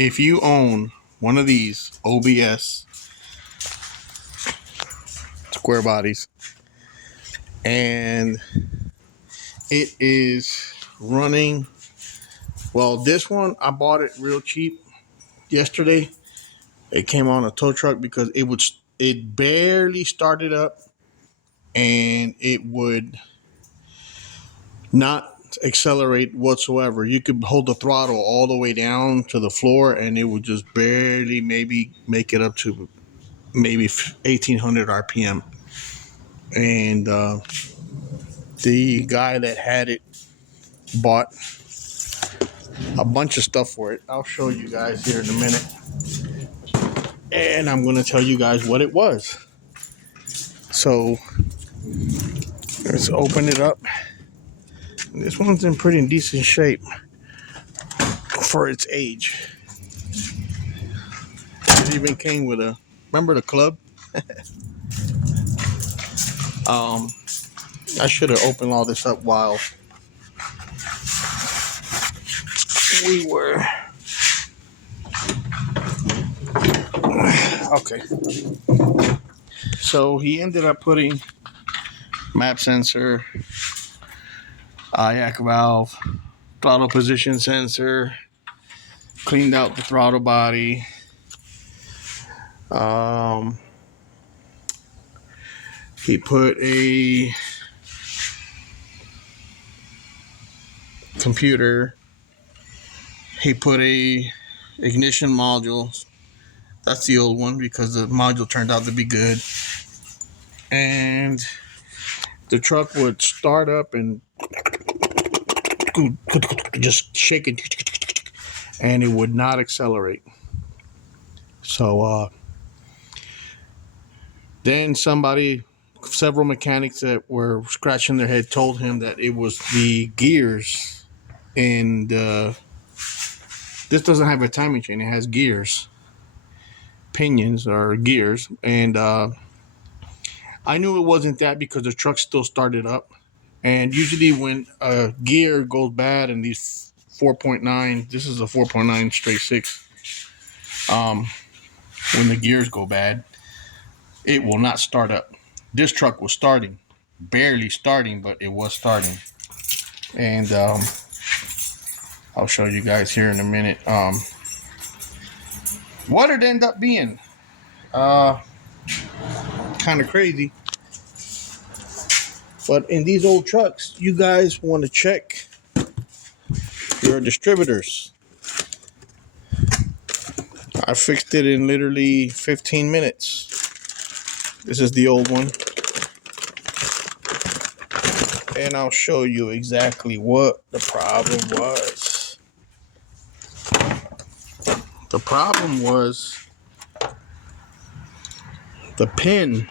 if you own one of these OBS square bodies and it is running, well, this one I bought it real cheap yesterday. It came on a tow truck because it barely started up and it would not accelerate whatsoever. You could hold the throttle all the way down to the floor and it would just barely maybe make it up to maybe 1800 RPM. And the guy that had it bought a bunch of stuff for it. I'll show you guys here in a minute. And I'm going to tell you guys what it was. So let's open it up. This one's in pretty decent shape for its age. It even came with a, remember the club? I should have opened all this up while we were. Okay. So he ended up putting map sensor, IAC valve, throttle position sensor, cleaned out the throttle body. He put a computer. He put a ignition module. That's the old one because the module turned out to be good. And the truck would start up and just shake it, and it would not accelerate. So then several mechanics that were scratching their head told him that it was the gears. And this doesn't have a timing chain. It has gears, pinions or gears. And I knew it wasn't that because the truck still started up. And usually when a gear goes bad in these 4.9, this is a 4.9 straight 6, when the gears go bad, it will not start up. This truck was starting, barely starting, but it was starting. And I'll show you guys here in a minute what it ended up being. Kind of crazy. But in these old trucks, you guys want to check your distributors. I fixed it in literally 15 minutes. This is the old one. And I'll show you exactly what the problem was. The problem was the pin.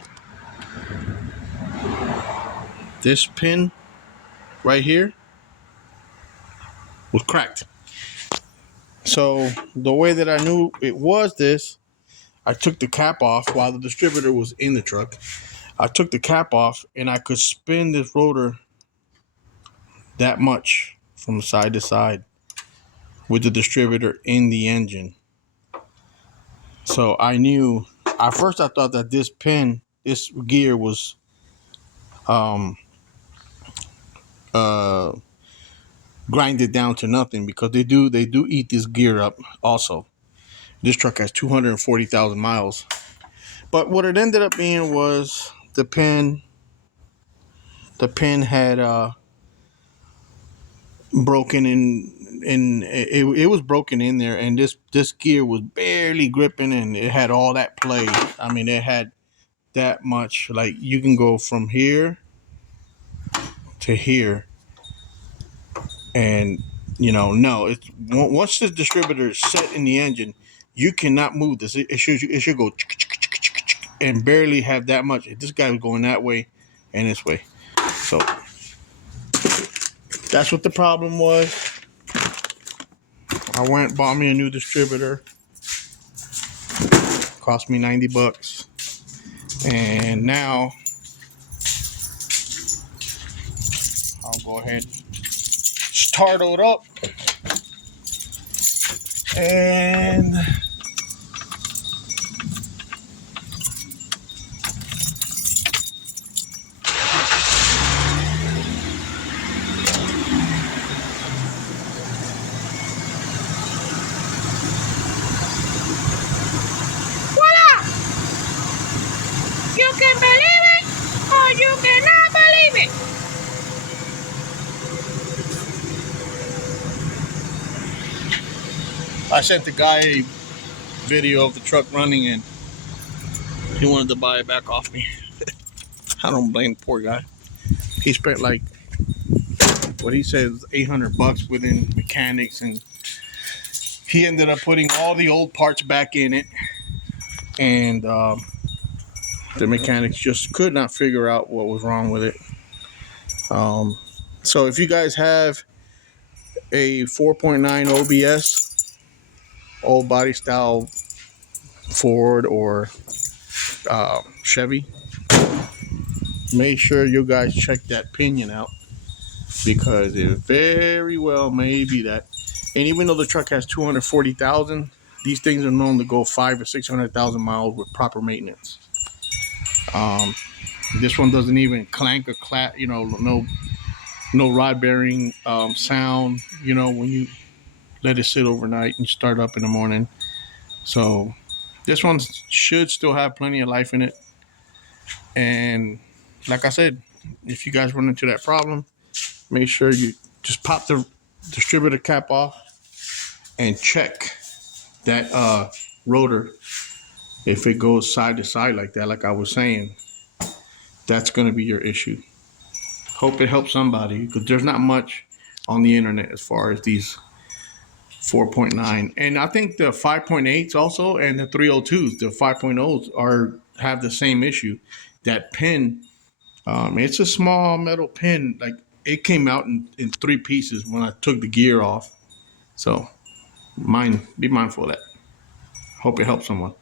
This pin right here was cracked. So the way that I knew it was this, I took the cap off while the distributor was in the truck. I took the cap off and I could spin this rotor that much from side to side with the distributor in the engine. So I knew, at first I thought that this gear was grinded down to nothing because they do eat this gear up also. This truck has 240,000 miles. But what it ended up being was the pin had broken in it was broken in there, and this gear was barely gripping, and it had all that play. I mean, it had that much, like you can go from here to here, and no, it's once the distributor is set in the engine, you cannot move this. It should go and barely have that much. This guy was going that way and this way. So that's what the problem was. I went, bought me a new distributor. Cost me $90. And now I'll go ahead, start it up, and I sent the guy a video of the truck running, and he wanted to buy it back off me. I don't blame the poor guy. He spent like what he says $800 within mechanics, and he ended up putting all the old parts back in it, and the mechanics just could not figure out what was wrong with it. So if you guys have a 4.9 OBS, old body style Ford or Chevy, make sure you guys check that pinion out, because it very well may be that. And even though the truck has 240,000, these things are known to go 500,000 or 600,000 miles with proper maintenance. This one doesn't even clank or clap, no rod bearing sound, when you let it sit overnight and start up in the morning. So this one should still have plenty of life in it. And like I said, if you guys run into that problem, make sure you just pop the distributor cap off and check that rotor. If it goes side to side like that, like I was saying, that's going to be your issue. Hope it helps somebody, because there's not much on the internet as far as these 4.9. And I think the 5.8s also, and the 302s, the 5.0s have the same issue. That pin, it's a small metal pin. Like, it came out in three pieces when I took the gear off. So be mindful of that. Hope it helps someone.